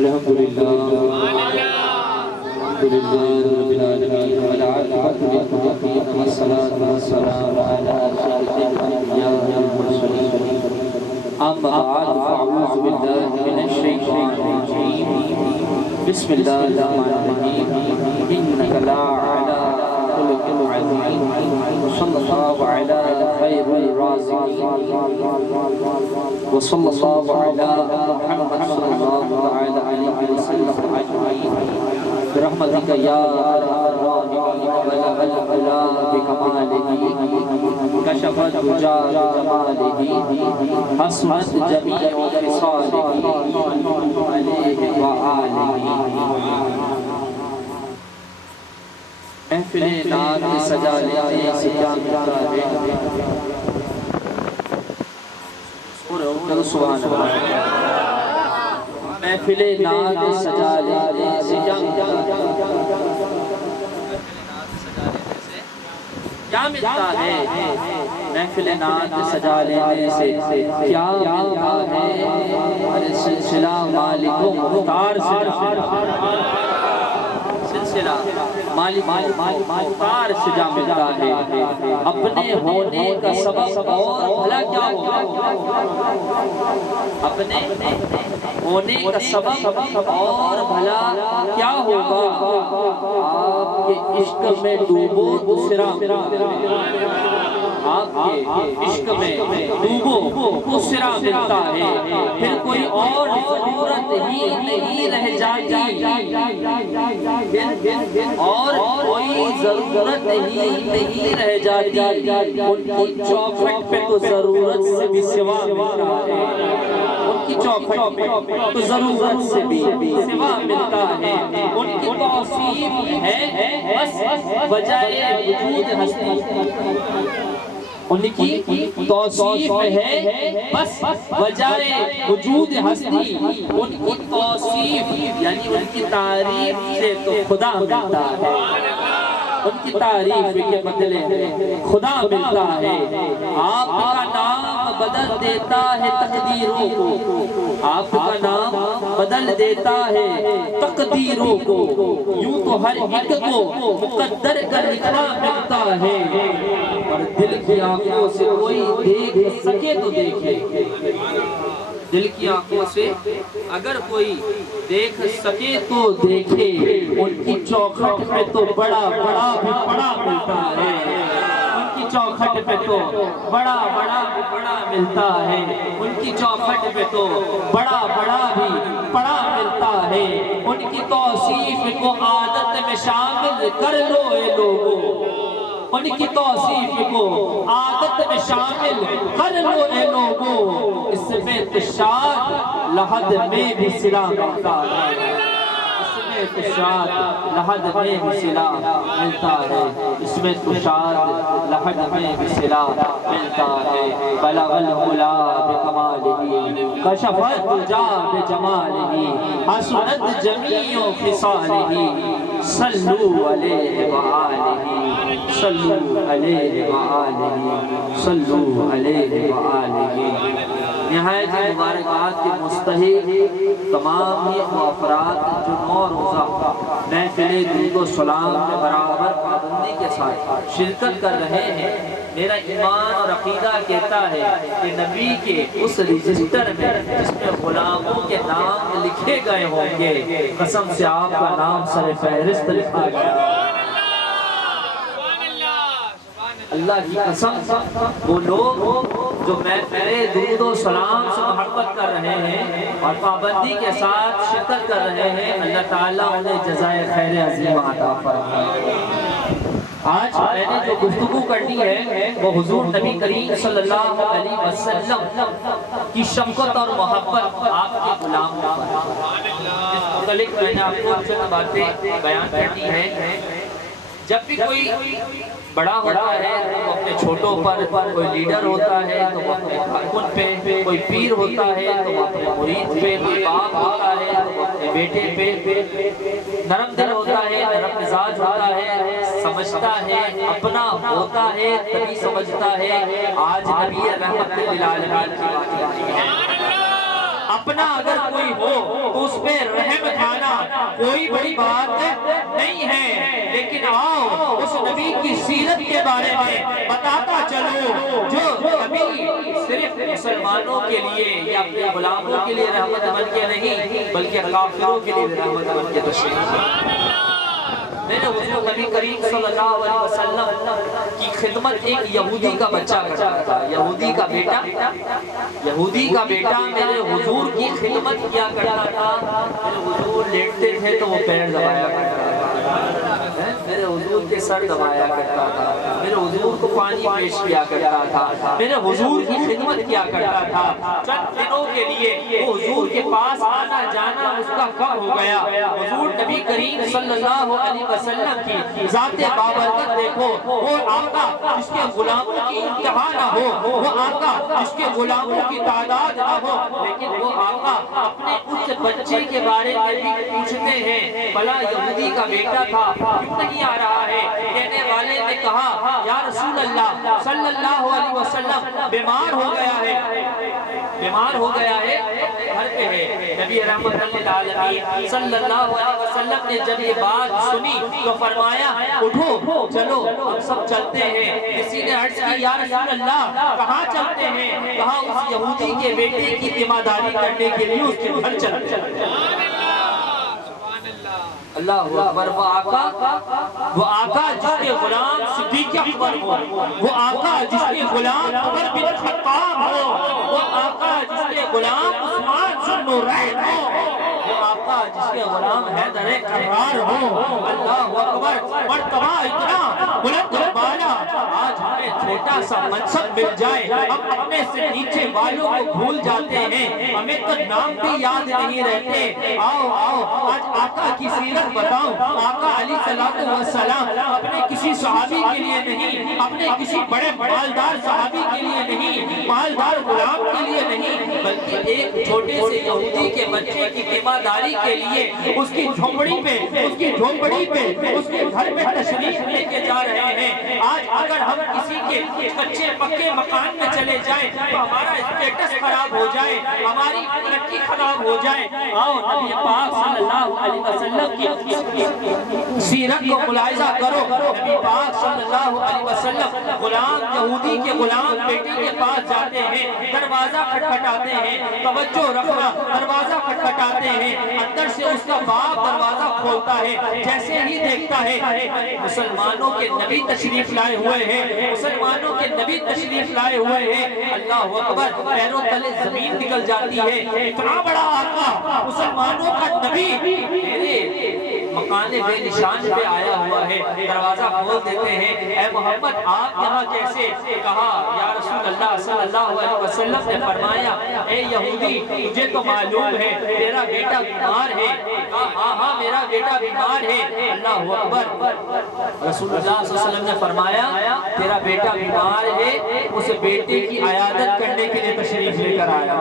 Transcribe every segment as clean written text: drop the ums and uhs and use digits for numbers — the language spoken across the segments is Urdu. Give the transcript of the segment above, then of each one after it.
الحمدللہ رب العالمین والعاقبۃ للمتقین والصلاة والسلام علی اشرف الانبیاء والمرسلین اما بعد فاعوذ باللہ من الشیطان الرجیم بسم اللہ الرحمن الرحیم انک لا علی خلق عظیم صلی اللہ علی خیر الرازقین وصلی اللہ علی محمد صلی اللہ علیہ وسلم اجمعین برحمتک یا ارحم الراحمین بلغ العلا بکمالہ کشف الدجى بجمالہ حسنت جمیع خصالہ علیہ وآلہ۔ محفل نعت سجا لیتے سجا ملتا ہے سبحان اللہ۔ محفل نعت سجا لیتے سجا کیا ملتا ہے؟ محفل نعت سجا لینے سے کیا ملتا ہے؟ ہر سلسلہ مالک مختار سے سلسلہ مالک مختار سے جا ملتا ہے۔ اپنے ہونے کا سبب اور بھلا کیا ہوگا؟ اپنے ہونے کا سبب اور بھلا کیا ہوگا؟ آپ کے عشق میں ڈوبو دوسرا، آپ کے عشق میں ڈوبو دوسرا ملتا ہے، پھر کوئی اور ضرورت ہی نہیں رہ جاتی، اور کوئی ضرورت ہی نہیں رہ جاتی۔ ان کی چوکھٹ پہ تو ضرورت سے بھی سوا ملتا ہے، ان کی چوکھٹ پہ تو ضرورت سے بھی سوا ملتا ہے۔ ان کی توصیف ہے بس بجائے وجود ہستی، ان کی توصیف ہے بس بجائے وجود ہستی، ان کی توصیف یعنی ان کی تعریف سے تو خدا ملتا ہے، ان کی تعریف کے بدلے خدا ملتا ہے۔ آپ کا نام بدل دیتا ہے تقدیروں کو، آپ کا نام بدل دیتا ہے تقدیروں کو، یوں تو ہر ایک کو مقدر کا لکھنا ملتا ہے، اور دل کی آنکھوں سے کوئی دیکھ سکے تو دیکھے، دل کی آنکھوں سے اگر کوئی دیکھ سکے تو دیکھے، ان کی چوکھٹ پہ تو بڑا بڑا بھی پڑا ملتا ہے، ان کی چوکھٹ پہ تو بڑا بڑا بھی پڑا ملتا ہے، ان کی چوکھٹ پہ تو بڑا بڑا بھی پڑا ملتا ہے۔ ان کی توصیف کو عادت میں شامل کر لو اے لوگوں، ان کی توصیف کو عادت میں شامل کر لو اے لوگوں، اس میں تشاد لحد میں بھی صلہ ملتا ہے، اس میں تشاد لحد میں بھی صلہ ملتا ہے، اس میں تشاد لحد میں بھی صلہ ملتا ہے۔ بلغ العلا بکمالہ کشف الدجى بجمالہ حسنت جمیع خصالہ صلو علیہ وآلہ، صلو علیہ وآلہ، صلو علیہ وآلہ۔ نہایت مبارکات کے مستحق تمام ہی افراد جو 9 روزہ محفل درود و سلام میں برابر پابندی کے ساتھ شرکت کر رہے ہیں، میرا ایمان اور عقیدہ کہتا ہے کہ نبی کے اس رجسٹر میں جس میں غلاموں کے نام لکھے گئے ہوں گے، قسم سے آپ کا نام سر فہرست لکھا گیا۔ اللہ کی قسم، وہ لوگ جو محفل درود و سلام سے محبت کر رہے ہیں اور پابندی کے ساتھ شرکت کر رہے ہیں، اللہ تعالیٰ انہیں جزائے خیر عظیم عطا فرمائے۔ آج میں نے جو گفتگو کرنی ہے وہ حضور نبی کریم صلی اللہ علیہ وسلم کی شفقت اور محبت آپ کے غلاموں پر، اس متعلق میں نے آپ کو چند باتیں بیان کرنی ہے۔ جب بھی کوئی بڑا ہوتا ہے تو وہ اپنے چھوٹوں پر، کوئی لیڈر ہوتا ہے تو وہ اپنے کارکن پہ، کوئی پیر ہوتا ہے تو وہ اپنے مرید پہ، کوئی باپ ہوتا ہے تو وہ اپنے بیٹے پہ نرم دل ہوتا ہے، نرم مزاج ہوتا ہے، سمجھتا ہے، اپنا ہوتا ہے تبھی سمجھتا ہے۔ آج نبی رحمت للعالمین کی بات ہے، اپنا اگر کوئی ہو تو اس پہ رحم کھانا کوئی بڑی بات نہیں ہے، لیکن آؤ اس نبی کی سیرت کے بارے میں بتاتا چلو جو نبی صرف مسلمانوں کے لیے یا اپنے غلاموں کے لیے رحمت بن کے نہیں بلکہ کافروں کے لیے رحمت بن کے تشریف لائے۔ میرے حضور نبی کریم صلی اللہ علیہ وسلم کی خدمت ایک یہودی کا بچہ کرتا تھا، یہودی کا بیٹا میرے حضور کی خدمت کیا کرتا تھا۔ میرے حضور لیٹتے تھے تو وہ پیر دبایا کرتا تھا، میرے حضور کے سر دبایا کرتا تھا، میرے حضور کو پانی پیش کیا کرتا تھا، میرے حضور کی خدمت کیا کرتا تھا۔ چند دنوں کے لیے وہ حضور کے پاس آنا جانا اس کا کم ہو گیا۔ حضور نبی کریم صلی اللہ علیہ وسلم کی ذات بابرکت دیکھو، وہ آقا جس کے غلاموں کی انتہا نہ ہو، وہ آقا جس کے غلاموں کی تعداد نہ ہو، لیکن وہ آقا اپنے اس بچے کے بارے میں بھی پوچھتے ہیں، بھلا یہودی کا بیٹا تھا کیوں نہیں آ رہا ہے؟ کہنے والے نے کہا یا رسول اللہ صلی اللہ علیہ وسلم بیمار ہو گیا ہے، بیمار ہو گیا ہے، گھر پہ ہے۔ نبی رحمت للعالمین صلی اللہ علیہ وسلم نے جب یہ بات سنی تو فرمایا اٹھو چلو ہم سب چلتے ہیں۔ کسی نے عرض کی یا رسول اللہ کہاں چلتے ہیں؟ کہا اس یہودی کے بیٹے کی ذمہ داری کرنے کے لیے اس کے گھر چلتے ہیں۔ اللہ اکبر، وہ آقا جس کے غلام صدیق اکبر ہو، وہ آقا جس کے غلام عمر بن خطاب ہو، وہ آقا جس کے غلام عثمان ذو النورین ہو، وہ آقا جس کے غلام حیدر کرار ہو۔ اللہ اکبر، مرتبہ اتنا بلند و بالا، آج ہمیں چھوٹا سا منصب مل جائے ہم اپنے سے نیچے والوں کو بھول جاتے ہیں، ہمیں تو نام بھی یاد نہیں رہتے۔ آؤ آج آقا کی سیرت بتاؤں۔ آقا علیہ السلام اپنے کسی صحابی کے لیے نہیں، اپنے کسی بڑے مالدار صحابی کے لیے نہیں، مالدار غلام کے لیے نہیں، بلکہ ایک چھوٹے سے یہودی کے بچے کی ذمہ داری کے لیے اس کی جھونپڑی پہ، اس کی جھونپڑی پہ، اس کے گھر میں تشریف لے کے جا رہے ہیں۔ آج اگر ہم کسی کے کچے پکے مکان میں چلے جائیں تو ہمارا اسٹیٹس خراب ہو جائے، ہماری ترقی خراب ہو جائے۔ آؤ نبی پاک صلی اللہ علیہ وسلم کی سیرت کو ملاحظہ کرو۔ نبی پاک صلی اللہ علیہ وسلم غلام یہودی کے غلام بیٹے کے پاس جاتے ہیں، دروازہ کھٹکھٹاتے ہیں، توجہ رکھنا، دروازہ کھٹکھٹاتے ہیں، اندر سے اس کا باپ دروازہ کھولتا ہے، جیسے ہی دیکھتا ہے مسلمانوں کے نبی تشریف لائے ہوئے ہیں، مسلمانوں کے نبی تشریف لائے ہوئے ہیں، اللہ اکبر، پیروں تلے زمین نکل جاتی ہے۔ اتنا بڑا آقا مسلمانوں کا نبی میرے مکان بے نشان پہ آیا ہوا ہے، دروازہ کھول دیتے ہیں، اے محمد آپ یہاں کیسے؟ کہا یا رسول اللہ صلی اللہ علیہ وسلم نے فرمایا اے یہودی تجھے تو معلوم ہے تیرا بیٹا بیمار ہے۔ کہا ہاں میرا بیٹا بیمار ہے۔ اللہ اکبر، رسول اللہ صلی اللہ علیہ وسلم نے فرمایا تیرا بیٹا بیمار ہے، اس بیٹے کی عیادت کرنے کے لیے تشریف لے کر آیا،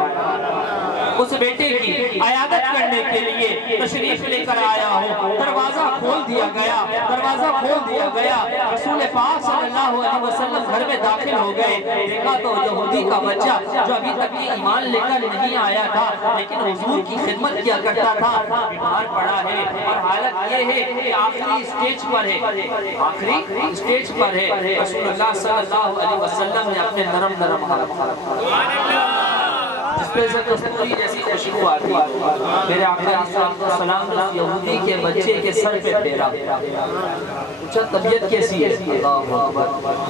اس بیٹے کی عیادت کرنے کے لیے تشریف لے کر آیا ہوں۔ دروازہ کھول دیا گیا، دروازہ کھول دیا گیا، رسول پاک صلی اللہ علیہ وسلم گھر میں داخل ہو گئے۔ دیکھا تو یہودی کا بچہ جو ابھی تک یہ ایمان لے کر نہیں آیا تھا لیکن حضور کی خدمت کیا کرتا تھا، بیمار پڑا ہے، اور حالت یہ ہے کہ آخری سٹیج پر ہے، آخری سٹیج پر ہے۔ رسول اللہ صلی اللہ علیہ وسلم نے اپنے نرم ہاتھ جس پہ سے کستوری جیسی خوشبو آتی، میرے آقا علیہ السلام نے یہودی کے بچے کے سر پہ پھیرا، پوچھا طبیعت کیسی ہے؟ اللہ اکبر،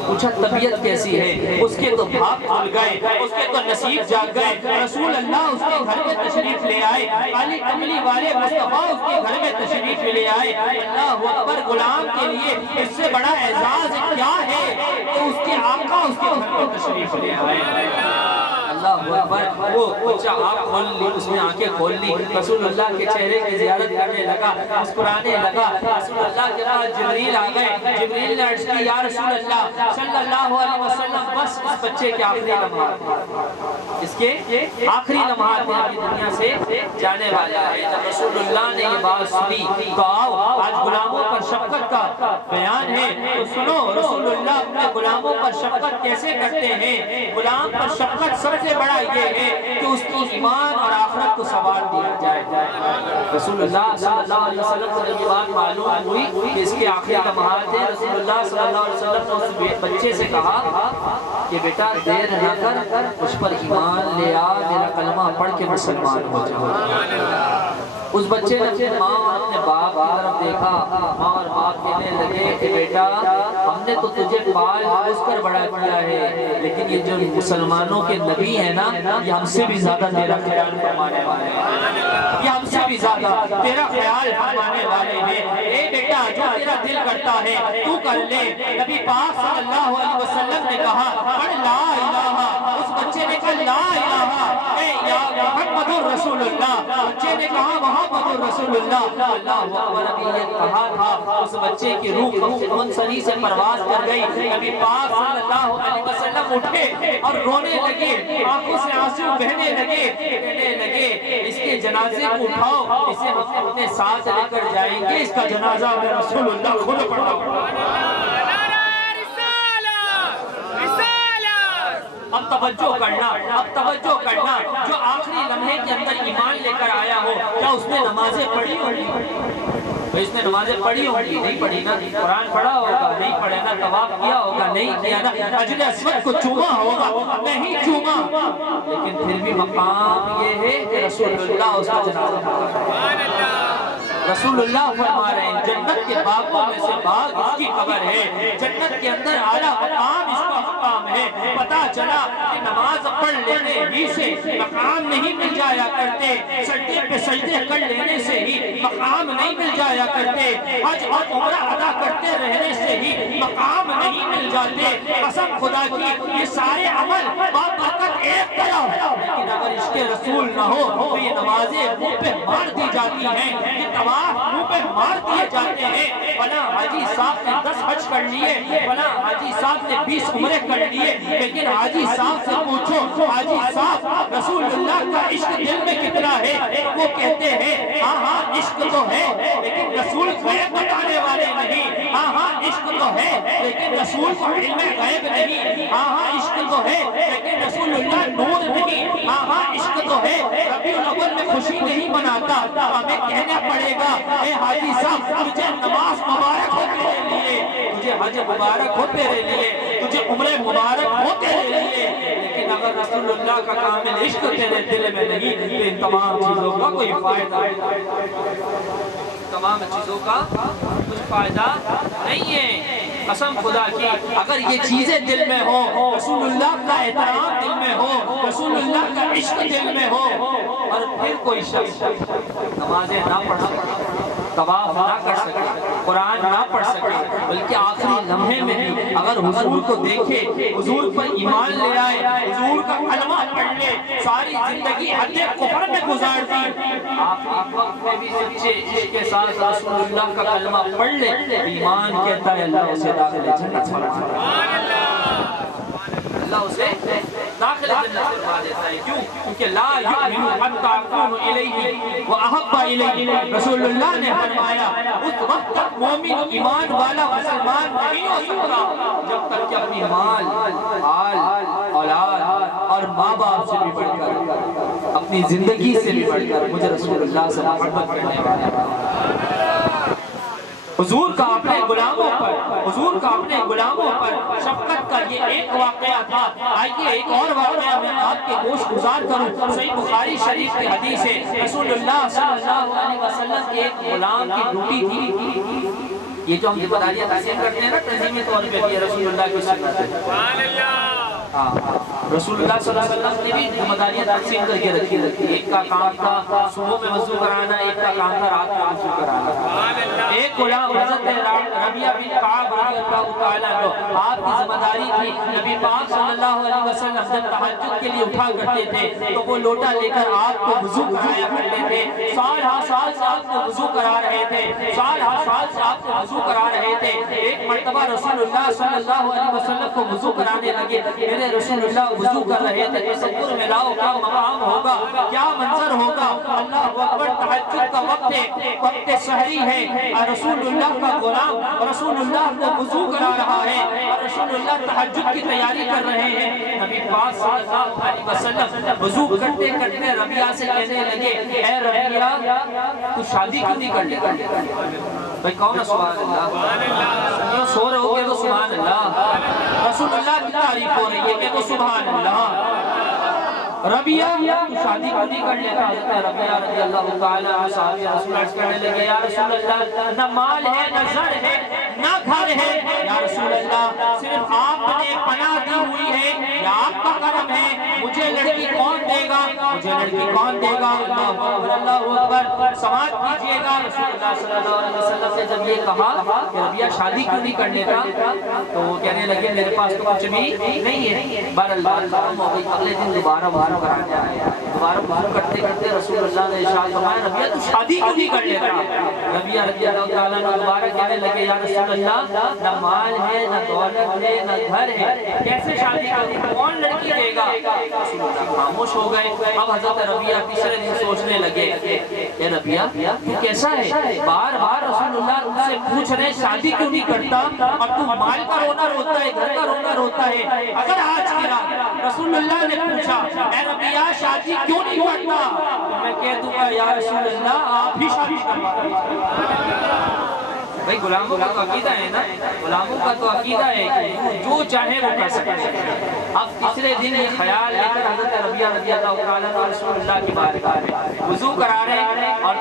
پوچھا طبیعت کیسی ہے؟ اس کے تو بھاپ کھل گئے، اس کے تو نصیب جاگ گئے۔ رسول اللہ اس کے گھر میں تشریف لے آئے، علی کملی والے مصطفیٰ اس کے گھر میں تشریف لے آئے۔ اللہ اکبر، غلام کے لیے اس سے بڑا اعزاز کیا ہے کہ اس کے آقا اس کے گھر میں تشریف لے آئے۔ اللہ اکبر، وہ بچہ آنکھ کھول لی، اس نے آنکھیں کھول لی، رسول اللہ کے چہرے کی زیارت کرنے لگا، مسکرانے لگا۔ رسول اللہ کے پاس جبریل آ گئے، جبریل نے عرض کی یا رسول اللہ صلی اللہ علیہ وسلم بس اس بچے کے آخری لمحات، اس کے آخری لمحات میں ابھی دنیا سے جانے والا ہے۔ جب رسول اللہ نے یہ بات سنی تو آؤ آج غلاموں پر شفقت کا بیان ہے تو سنو، رسول اللہ اپنے غلاموں پر شفقت کیسے کرتے ہیں۔ غلام پر شفقت سب سے بڑا یہ ہے کہ اس کی ایمان اور آخرت کو سنوار دیا۔ جائے. رسول اللہ صلی اللہ علیہ وسلم کو جب یہ بات معلوم ہوئی کہ اس کے آخری لمحات ہیں، رسول اللہ صلی اللہ علیہ وسلم نے اس بچے سے کہا کہ بیٹا دیر نہ کر، اس پر ایمان لے آ، میرا کلمہ پڑھ کے مسلمان ہو جا. اس بچے نے اپنی ماں اور اپنے باپ کی طرف دیکھا. ماں اور باپ کہنے لگے کہ بیٹا ہم نے تو تجھے پال پوس کر بڑا کیا ہے، لیکن یہ جو مسلمانوں کے نبی ہیں نا، یہ ہم سے بھی زیادہ تیرا خیال فرمانے والے ہیں، یہ ہم سے بھی زیادہ تیرا خیال فرمانے والے ہیں. اے بیٹا جو تیرا دل کرتا ہے تو کر لے. نبی پاک صلی اللہ علیہ وسلم نے کہا پڑھ لا الہ. اس بچے نے کہا لا الہ اے یا محمد رسول اللہ. بچے نے کہا محمد رسول اللہ. اللہ اکبر. ابھی یہ کہا تھا اس بچے کی روح منصری سے پرواز کر گئی. نبی پاک صلی اللہ علیہ وسلم اٹھے اور رونے لگے، آنکھوں سے آنسو بہنے لگے، کہنے لگے اس کے جنازے کو اٹھاؤ، اسے اپنے ساتھ لے کر جائیں گے، اس کا جنازہ میں رسول اللہ خود پڑھا. اب توجہ کرنا، اب توجہ کرنا. جو آخری لمحے کے اندر ایمان لے کر آیا ہو، کیا اس نے نمازیں پڑھی ہوگی؟ اس نے نمازیں پڑھی ہوگی؟ نہیں پڑھی نا. قرآن پڑھا ہوگا؟ نہیں پڑھے نا. طواف کیا ہوگا؟ نہیں کیا نا. حجر اسود کو چوما ہوگا؟ نہیں چوما. لیکن پھر بھی مقام یہ ہے کہ رسول اللہ اس کا جنازہ پڑھا. رسول اللہ فرما رہے ہیں جنت کے باغوں میں سے باغ اس کی قبر ہے. جنت کے اندر اعلیٰ مقام اس کا مقام ہے. پتا چلا کہ نماز پڑھ لینے ہی سے مقام نہیں مل جایا کرتے، سجدے پہ سجدے کر لینے سے ہی مقام نہیں مل جایا کرتے، حج اور عمرہ ادا کرتے رہنے سے ہی مقام نہیں مل جاتے. قسم خدا کی یہ سارے عمل بابرکت ایک طرف، لیکن اگر اس کے رسول نہ ہو تو یہ نمازیں منہ پہ مار دی جاتی ہیں، یہ طواف منہ پہ مار دیے جاتے ہیں. فلاں حاجی صاحب نے 10 حج کر لیے، فلاں حاجی صاحب نے 20 عمرے کر لیے، لیکن حاجی صاحب سے پوچھو حاجی صاحب رسول اللہ کا عشق دل میں کتنا ہے؟ وہ کہتے ہیں ہاں ہاں عشق تو ہے لیکن رسول غیب بتانے والے نہیں. ہاں ہاں عشق تو ہے لیکن رسول کو علم غیب نہیں. ہاں ہاں عشق تو ہے لیکن رسول اللہ نور نہیں. ہاں ہاں عشق تو ہے ربیع الاول میں خوشی نہیں مناتا. ہمیں کہنا پڑے گا اے حاجی صاحب تجھے نماز مبارک ہو تیرے لیے، تجھے حج مبارک ہو تیرے لیے، تجھے عمرے مبارک ہو تیرے لیے، لیکن اگر رسول اللہ کا کامل عشق تیرے دل میں نہیں تو ان تمام چیزوں کا کوئی فائدہ نہیں. تمام چیزوں کا کچھ فائدہ نہیں ہے. قسم خدا کی اگر یہ چیزیں دل میں ہو، رسول اللہ کا احترام دل میں ہو، رسول اللہ کا عشق دل میں ہو، اور پھر کوئی شخص نمازیں نہ پڑھ سکے، طواف نہ کر سکے، قرآن نہ پڑھ سکے، بلکہ آخری لمحے میں بھی اگر حضور کو دیکھے، حضور پر ایمان لے آئے، حضور کا کلمہ پڑھ لے، ساری زندگی حد کفر میں گزار دی، آخری وقت میں بھی سچے عشق کے ساتھ رسول اللہ کا کلمہ پڑھ لے، ایمان کہتا ہے اللہ اسے داخل جنت فرما دیتا ہے. اللہ اسے داخل جنت فرما دیتا ہے. کیوں؟ کیونکہ لا یؤمن حتی اکون الیہ واحب الیہ. رسول اللہ نے فرمایا اس وقت تک مومن ایمان والا مسلمان نہیں ہو سکتا جب تک کہ اپنی مال، آل، اولاد اور ماں باپ سے بھی بڑھ کر، اپنی زندگی سے بھی بڑھ کر مجھے رسول اللہ سے محبت کرنے والا. حضور کا اپنے غلاموں پر، حضور کا اپنے غلاموں پر شفقت کا یہ ایک واقعہ تھا. آئیے ایک اور واقعہ میں آپ کے گوش گزار کروں. صحیح بخاری شریف کی حدیث ہے رسول اللہ صلی اللہ علیہ وسلم کے ایک غلام کی ڈیوٹی تھی. یہ جو ہم ذمہ داریاں تقسیم کرتے ہیں نا تنظیمی طور پہ، یہ رسول اللہ کی سنت ہے. سبحان اللہ. رسول اللہ صلی اللہ علیہ وسلم نے بھی ذمہ داریاں تقسیم کر کے رکھی. ایک کا کام تھا صبح میں وضو کرانا، ایک کا کام تھا رات میں وضو کرانا. ایک غلام حضرت ربیعہ بن کعب رضی اللہ تعالیٰ عنہ، آپ کی ذمہ داری تھی نبی پاک صلی اللہ علیہ وسلم جب تہجد کے لیے اٹھا کرتے تھے تو وہ لوٹا لے کر آپ کو وضو کرایا کرتے تھے. سال ہر سال سے آپ کو وضو کرا رہے تھے، سال ہر سال سے آپ کو وضو کرا رہے تھے. ایک مرتبہ رسول اللہ صلی اللہ علیہ وسلم کو وضو کرانے لگے. میرے رسول اللہ وضو کر رہے تھے. تصور میں لاؤ کیا مقام ہوگا، کیا منظر ہوگا. اللہ اکبر. تہجد کا وقت ہے، وقت سحری ہے، اور رسول اللہ کا غلام رسول اللہ کو وضو کرا رہا ہے اور رسول اللہ تہجد کی تیاری کر رہے ہیں۔ نبی پاک صلی اللہ علیہ وسلم وضو کرتے کرتے ربیعہ سے کہنے لگے، اے ربیعہ تو شادی کیوں نہیں کر لیتا؟ بھئی کون ہے سبحان اللہ؟ جو سو رہے ہو کہ تو سبحان اللہ، رسول اللہ کی تعریف ہو رہی ہے کہ تو سبحان اللہ۔ ربیعہ تو شادی کیوں نہیں کر لیتا؟ حضرت ربیعہ رضی اللہ تعالیٰ عنہ صحابی رسول اللہ سے کہنے لگے، یا رسول اللہ نہ مال ہے نہ زر ہے نہ گھر ہے، یا رسول اللہ صرف آپ نے پناہ دی ہوئی ہے، یا آپ کا کرم ہے، مجھے لڑکی کون دے گا؟ مجھے لڑکی کون دے گا؟ اللہ اکبر اللہ اکبر، سماعت کیجئے گا۔ رسول اللہ صلی اللہ علیہ وسلم سے جب یہ کہا کہ ربیعہ شادی کیوں نہیں کر لیتا تو وہ کہنے لگے میرے پاس تو کچھ بھی نہیں ہے۔ بہرحال بات ختم ہو گئی، اگلے دن دوبارہ وضو کرا جائے، دوبارہ وضو کرتے کرتے رسول اللہ نے ارشاد فرمایا ربیعہ تو شادی کیوں نہیں کر لیتا؟ ربیعہ رضی اللہ تعالیٰ عنہ دوبارہ کہنے لگے، یا رسول اللہ نہ مال ہے نہ دولت ہے نہ گھر ہے، کیسے شادی کروں؟ کون لڑکی دے گا؟ رسول اللہ خاموش ہو گئے۔ اب حضرت ربیعہ تیسرے دن سوچنے لگے، اے ربیعہ تو کیسا ہے؟ بار بار رسول اللہ ان سے پوچھ رہے شادی کیوں نہیں کرتا اور تو مال کا رونا روتا ہے، گھر کا رونا روتا ہے۔ اگر آج کی رات رسول اللہ نے پوچھا اے ربیعہ شادی کیوں نہیں کرتا تو میں کہہ دوں گا یا رسول اللہ آپ ہی شادی کروا۔ بھئی غلاموں کا تو عقیدہ ہے نا، غلاموں کا تو عقیدہ ہے کہ جو چاہے وہ کر سکتے ہیں۔ اب تیسرے دن یہ خیال لے کر حضرت ربیعہ رضی اللہ تعالیٰ عنہ رسول اللہ کی بارگاہ میں وضو کرا رہے اور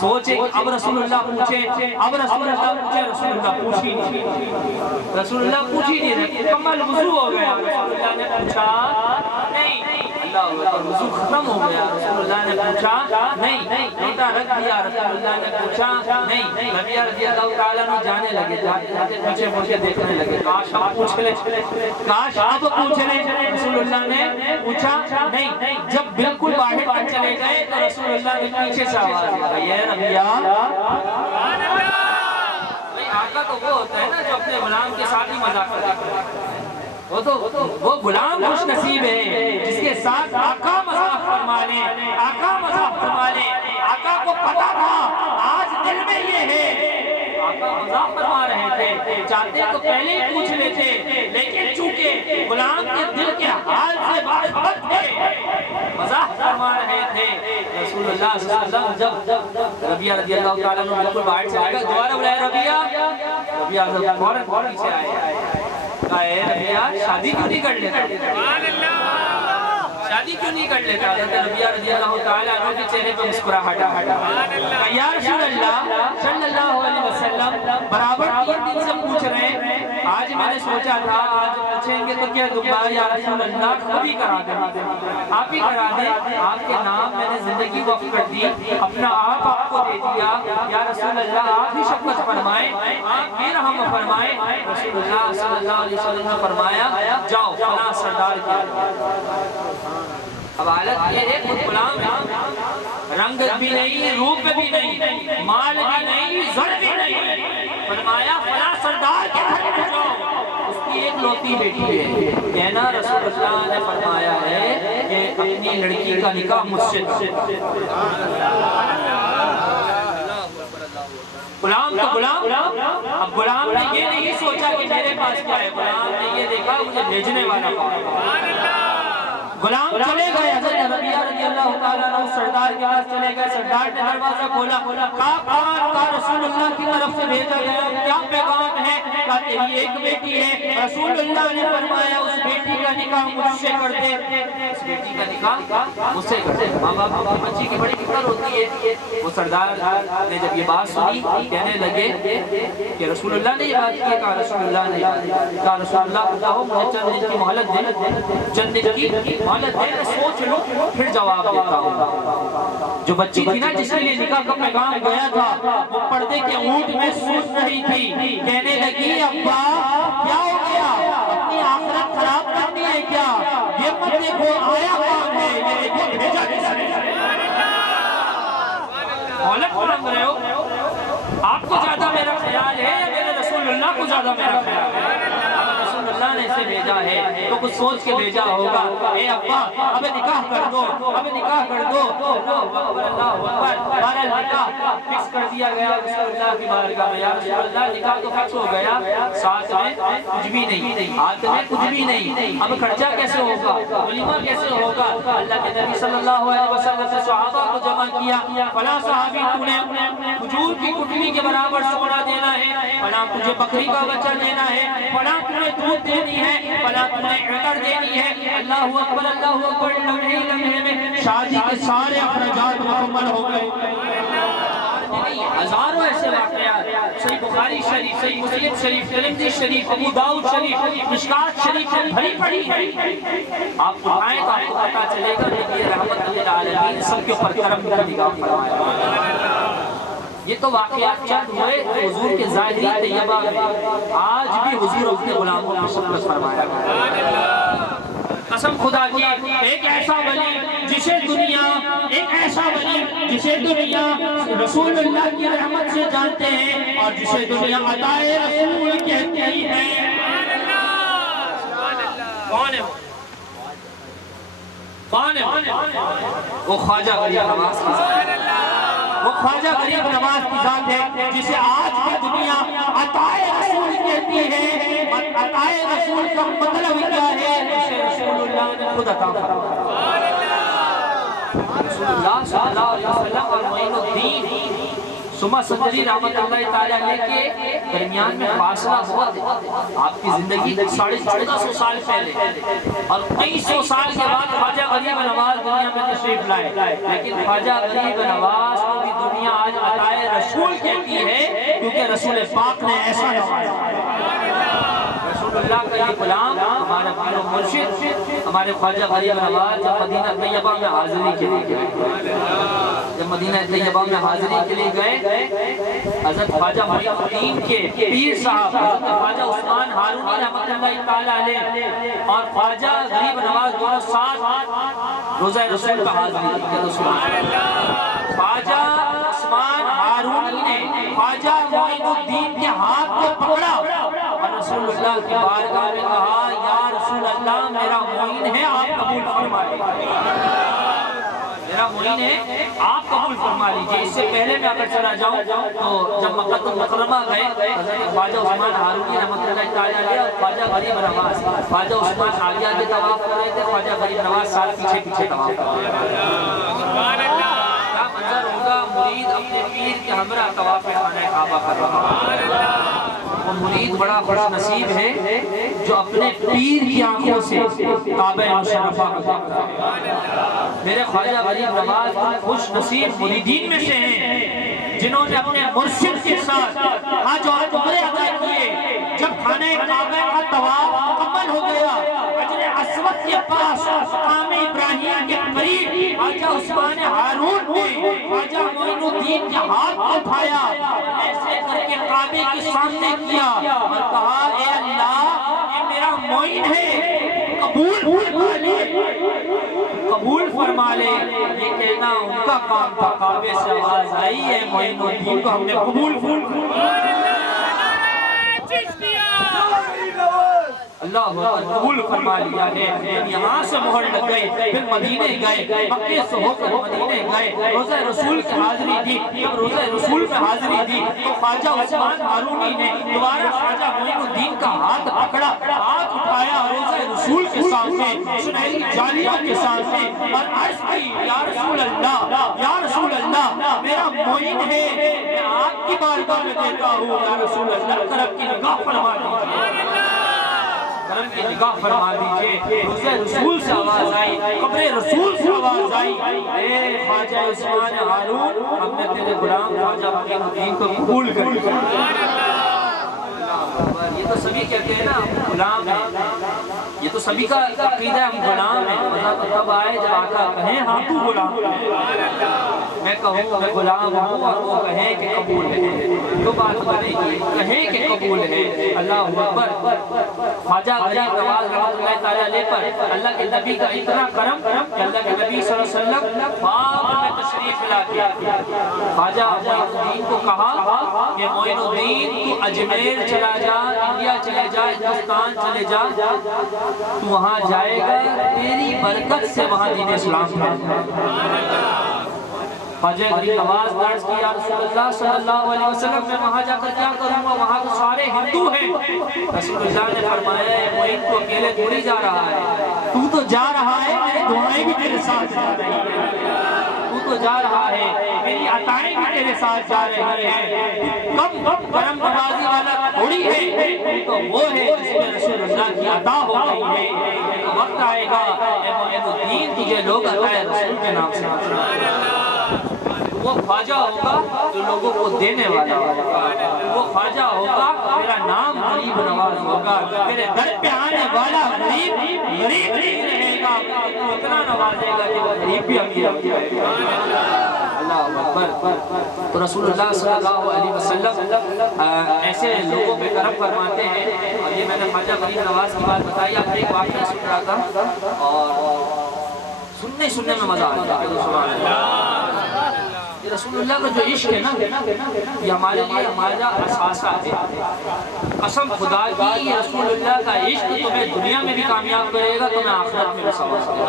سوچے کہ اب رسول اللہ پوچھے، اب رسول اللہ پوچھے، رسول اللہ پوچھ ہی نہیں، رسول اللہ پوچھ ہی نہیں رہے، مکمل وضو ہو گیا۔ رسول اللہ نے پوچھا نہیں، اللہ اکبر، وضو ختم ہو گیا۔ رسول اللہ نے پوچھا نہیں، لوٹا رکھ دیا۔ رسول اللہ نے پوچھا نہیں۔ ربیعہ رضی اللہ تعالیٰ عنہ جانے لگے، جاتے پیچھے مجھے دیکھنے لگے، کاش آپ پوچھ لیں، کاش آپ پوچھ لیں۔ رسول اللہ نے پوچھا نہیں۔ جب بالکل باہر تک چلے گئے تو رسول اللہ نے پیچھے سے آواز آئی، اے ربیعہ۔ آقا تو وہ ہوتا ہے نا جو اپنے غلام کے ساتھ ہی مذاق کرتا ہے، وہ غلام خوش نصیب ہے جس کے ساتھ آقا مذاق فرما لے، آقا مذاق فرما لے۔ آقا کو پتا تھا آج دل میں یہ ہے، آقا مذاق فرما رہے تھے، چاہتے تو پہلے ہی پوچھ لیتے، لیکن چونکہ غلام کے دل کے حال سے باخبر تھے، مذاق فرما رہے تھے۔ رسول اللہ صلی اللہ علیہ وسلم جب ربیعہ رضی اللہ تعالیٰ عنہ بالکل باہر چلے گئے، دوبارہ بلایا ربیعہ، ربیعہ فوراً پیچھے آئے، اے ربیعہ شادی کیوں نہیں کر لیتا؟ شادی کیوں نہیں کر لیتا؟ حضرت ربیعہ رضی اللہ تعالیٰ عنہ کے چہرے پہ مسکراہٹ آئی، یا رسول اللہ صلی اللہ علیہ وسلم برابر 3 دن سے پوچھ رہے ہیں، آج میں نے سوچا تھا آج پوچھیں گے تو کیا دوبارہ یا رسول اللہ خود ہی کرا دیں، آپ ہی کرا دیں، آپ کے نام میں نے زندگی وقف کر دی، اپنا آپ کو دے دیا، یا رسول اللہ آپ ہی شفقت فرمائیں، آپ بھی رحم فرمائیں۔ رسول اللہ صلی اللہ علیہ وسلم نے فرمایا جاؤ فلاں سردار کے۔ اب حالت یہ ہے خود غلام ہے، رنگت بھی نہیں، روپ بھی نہیں، مال بھی نہیں، زر بھی نہیں، فرمایا فلاں سردار کے گھر میں جاؤ، اس کی ایک لوتی بیٹی ہے، کہنا رسول اللہ نے فرمایا ہے کہ اپنی لڑکی کا نکاح مجھ سے غلام تو غلام، اب غلام نے یہ نہیں سوچا کہ میرے پاس کیا ہے، غلام نے یہ دیکھا مجھے بھیجنے والا کون۔ غلام چلے گئے، حضرت ربیعہ رضی اللہ تعالیٰ عنہ سردار کے پاس چلے گئے، سردار نے دروازہ کھولا، کہا کون کا رسول اللہ کی طرف سے بھیجا گیا، کیا پیغام ہے؟ کہا تیری ایک بیٹی ہے، رسول اللہ نے فرمایا اس بیٹی کا نکاح مجھ سے کر دے، اس بیٹی کا نکاح مجھ سے کر دے۔ ماں باپ کی بچی کی بڑی فکر ہوتی ہے۔ وہ سردار نے جب یہ بات سنی کہنے لگے کہ رسول اللہ نے یہ بات کی، کہا رسول اللہ نے کہا رسول اللہ کو کہو مجھے چند دن کی مہلت دے، چند دن کی مہلت دے، میں سوچ لوں پھر جواب دیتا ہوں۔ جو بچی تھی نا جس کے لیے نکاح کا پیغام گیا تھا، وہ پردے کے اونٹ میں سوچ رہی تھی، کہنے لگی ابا کیا ہو گیا، اپنی آخرت خراب کرنی ہے کیا؟ یہ مت دیکھو آیا کون ہے، یہ دیکھو بھیجا کس نے۔ مہلت مانگ رہے ہو؟ آپ کو زیادہ میرا خیال ہے یا میرے رسول اللہ کو زیادہ میرا خیال ہے؟ رسول اللہ نے اسے بھیجا ہے تو کچھ سوچ کے بھیجا ہوگا، اے ابا اب نکاح کر دو، اب نکاح کر دو۔ اللہ اکبر، اللہ اکبر۔ نکاح فکس کر دیا گیا رسول اللہ کی بارگاہ میں، یا رسول اللہ نکاح تو فکس ہو گیا، ساتھ میں کچھ بھی نہیں، ہاتھ میں کچھ بھی نہیں، اب خرچہ کیسے ہوگا، ولیمہ کیسے ہوگا؟ اللہ کے نبی صلی اللہ علیہ وسلم سے صحابہ کو جمع کیا، فلاں صحابی تو نے کھجور کی کٹلی کے برابر سونا دینا ہے، فلاں تجھے بکری کا بچہ دینا ہے، فلاں تمہیں دودھ دینی ہے، فلاں تمہیں عطر دینی ہے۔ اللہ اکبر اللہ اکبر، لمحے لمحے میں شادی کے سارے اخراجات مکمل ہو گئے۔ ہزاروں ایسے واقعات صحیح بخاری شریف، صحیح مسلم شریف، ترمذی شریف، ابو داؤد شریف، مشکات شریف میں بھری پڑی ہے۔ آپ اٹھائیں تو آپ کو پتا چلے گا کہ یہ رحمت للعالمین سب کے اوپر کرم کی نگاہ فرمایا۔ یہ تو واقعات چند ہوئے حضور کے ظاہری طیبہ میں، آج بھی حضور اپنے غلاموں پر شفقت فرمایا۔ قسم خدا کی، ایک ایسا ولی جسے دنیا رسول اللہ کی رحمت سے جانتے ہیں اور جسے دنیا عطائے رسول کہتی ہے۔ کون ہے وہ؟ خواجہ غریب نواز کی ذات، وہ خواجہ غریب نواز کی ذات ہے جسے آج بھی دنیا عطائے رسول کہتی ہے۔ عطائے رسول کا مطلب کیا ہے؟ جسے رسول اللہ نے خود عطا فرمایا۔ رسول اللہ صلی اللہ علیہ وسلم اور معین الدین سما صدری رحمت اللہ تعالیٰ علیہ کے درمیان میں فاصلہ بہت ہے۔ آپ کی زندگی 1450 سال پہلے اور 2300 سال کے بعد خواجہ غریب نواز دنیا میں تشریف لائے، لیکن خواجہ غریب نواز کو بھی دنیا آج عطائے رسول کہتی ہے، کیونکہ رسول پاک نے ایسا نوازا۔ رسول اللہ کا یہ غلام ہمارا پیر و مرشد ہمارے خواجہ غریب نواز جب مدینہ طیبہ میں حاضری کے لیے گئے، حضرت خواجہ معین الدین کے پیر صاحب حضرت خواجہ عثمان ہارونی رحمت اللہ تعالیٰ علیہ اور خواجہ غریب نواز دونوں ساتھ روزہ رسول پہ حاضری کی۔ خواجہ عثمان ہارونی نے خواجہ معین الدین کے ہاتھ کو پکڑا اور رسول اللہ کی بارگاہ میں کہا، یا رسول اللہ میرا معین ہے، آپ قبول فرمائیں، میرا معین ہے، آپ قبول فرما لیجئے۔ اس سے پہلے میں اگر چلا جاؤں تو جب مکہ المکرمہ گئے، حضرت خواجہ عثمان ہارونی رحمت اللہ تعالیٰ علیہ اور خواجہ غریب نواز، خواجہ عثمان آگے آگے طواف کر رہے تھے، خواجہ غریب نواز ساتھ پیچھے پیچھے طواف کر رہے تھے۔ کیا منظر ہوگا مرید اپنے پیر کے ہمراہ طواف خانہ کعبہ کر رہا ہے۔ وہ مرید بڑا خوش نصیب ہے جو اپنے پیر کی آنکھوں سے کعبہ مشرفہ کو دیکھتا ہے۔ میرے خواجہ غریب نواز خوش نصیب مریدین میں سے ہیں جنہوں نے اپنے مرشد کے ساتھ حج اور عمرے ادا کیے۔ جب خانہ کعبہ کا طواف مکمل ہو گیا، حجر اسود کے پاس مقام ابراہیم کے قریب خواجہ عثمان ہارون نے خواجہ معین الدین کے ہاتھ کو اٹھایا، ایسے کر کے کعبے کے سامنے کیا اور کہا، اے اللہ یہ میرا معین ہے، قبول فرما لے۔ یہ کہنا ان کا کام تھا، کعبے سے آواز آئی ہے معین الدین کو ہم نے قبول فرما اللہ قبول فرما لیا ہے۔ یہاں سے مہر لگ گئی، پھر مدینے گئے، مکے سے ہو کر مدینے گئے، روزہ رسول کی حاضری دی۔ جب روزہ رسول میں حاضری دی تو خواجہ عثمان ہارونی نے دوبارہ خواجہ معین الدین کا ہاتھ پکڑا، ہاتھ اٹھایا روزہ رسول کے سامنے، سنہری جالیوں کے سامنے اور عرض کی، یا رسول اللہ، یا رسول اللہ میرا معین ہے، میں آپ کی بارگاہ میں دیتا ہوں، یا رسول اللہ کرم کی نگاہ فرما دیجیے، کرم کی نگاہ فرما دیجئے۔ روزہ رسول سے آواز آئی، قبر رسول سے آواز آئی، اے خواجہ عثمان ہارون ہم نے تیرے غلام خواجہ معین الدین کو قبول کر لیا۔ یہ تو سبھی کہتے ہیں نا ہم غلام ہیں، یہ تو سبھی کا عقیدہ ہے ہم غلام ہیں۔ مزہ تو تب آئے جب آقا کہیں ہاں تو غلام ہے، میں کہوں میں غلام ہوں اور وہ کہیں کہ قبول ہے، تو بات بنے گی، کہیں کہ قبول ہے۔ اللہ اکبر۔ خواجہ غریب نواز رحمت اللہ تعالیٰ علیہ پر اللہ کے نبی کا اتنا کرم کہ اللہ کے نبی صلی اللہ علیہ وسلم خواب میں تشریف لاتے خواجہ معین الدین کو کہا کہ معین الدین تو اجمیر چلا جا، انڈیا چلے جا، ہندوستان چلے جا، تو وہاں جائے گا، تیری برکت سے وہاں دین اسلام پھیلے گا۔ خواجہ غریب نواز درج کی یا رسول اللہ صلی اللہ علیہ وسلم میں وہاں جا کر کیا کروں گا، وہاں تو سارے ہندو ہیں۔ رسول اللہ نے فرمایا ہے معین تو اکیلے تھوڑی جا رہا ہے، تو تو جا رہا ہے، میری دعائیں بھی تیرے ساتھ جا رہی ہیں، تو تو جا رہا ہے، میری عطائیں بھی تیرے ساتھ جا رہی ہیں۔ کم کرم نوازی والا تھوڑی ہے، تو وہ ہے جس میں رسول اللہ کی عطا ہو گئی ہے۔ ایک وقت آئے گا اے معین الدین تجھے لوگ عطائے رسول کے نام سے وہ خواجہ ہوگا جو لوگوں کو دینے والا ہوگا، وہ خواجہ ہوگا میرا نام غریب نواز ہوگا، میرے در پہ آنے والا غریب غریب نہیں رہے گا، اتنا نوازے گا کہ وہ غریب بھی امیر ہو جائے گا۔ اللہ اکبر۔ تو رسول اللہ صلی اللہ علیہ وسلم ایسے لوگوں پہ کرم فرماتے ہیں، اور یہ میں نے خواجہ غریب نواز کی بات بتائی، آپ ایک واقعہ سن رہا تھا اور سننے میں مزہ آتا ہے۔ سبحان اللہ۔ رسول اللہ کا جو عشق ہے نا، یہ ہمارے لیے ہمارا اثاثہ ہے۔ قسم خدا کی یہ رسول اللہ کا عشق تمہیں دنیا میں بھی کامیاب کرے گا، تمہیں آخرت میں بھی سبق دے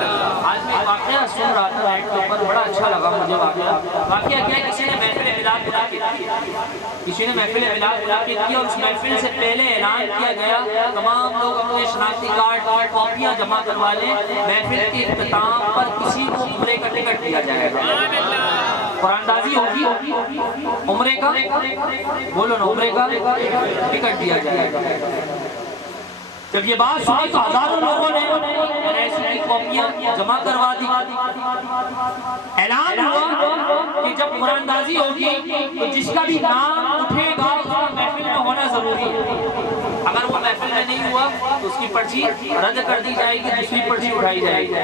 گا۔ آج میں واقعہ سن رہا تھا نیٹ کے اوپر، بڑا اچھا لگا مجھے واقعہ کیا ہے، کسی نے محفل میلاد منعقد کی، کسی نے محفل میلاد منعقد کی اور اس محفل سے پہلے اعلان کیا گیا تمام لوگ اپنے شناختی کارڈ کاپیاں جمع کروا لیں، محفل کے اختتام پر کسی کو عمرے کا ٹکٹ دیا جائے گا۔ قرآن دازی ہوگی عمرے کا، بولو نا، عمرے کا ٹکٹ دیا جائے گا۔ جب یہ بات سنی تو ہزاروں لوگوں نے ایسی کی کاپیاں جمع کروا دی۔ اعلان ہوا کہ جب قرآن دازی ہوگی تو جس کا بھی نام اٹھے گا اس کا محفل میں ہونا ضروری ہے۔ اگر وہ محفل میں نہیں ہوا تو اس کی پرچی رد کر دی جائے گی، دوسری پرچی اٹھائی جائے گی۔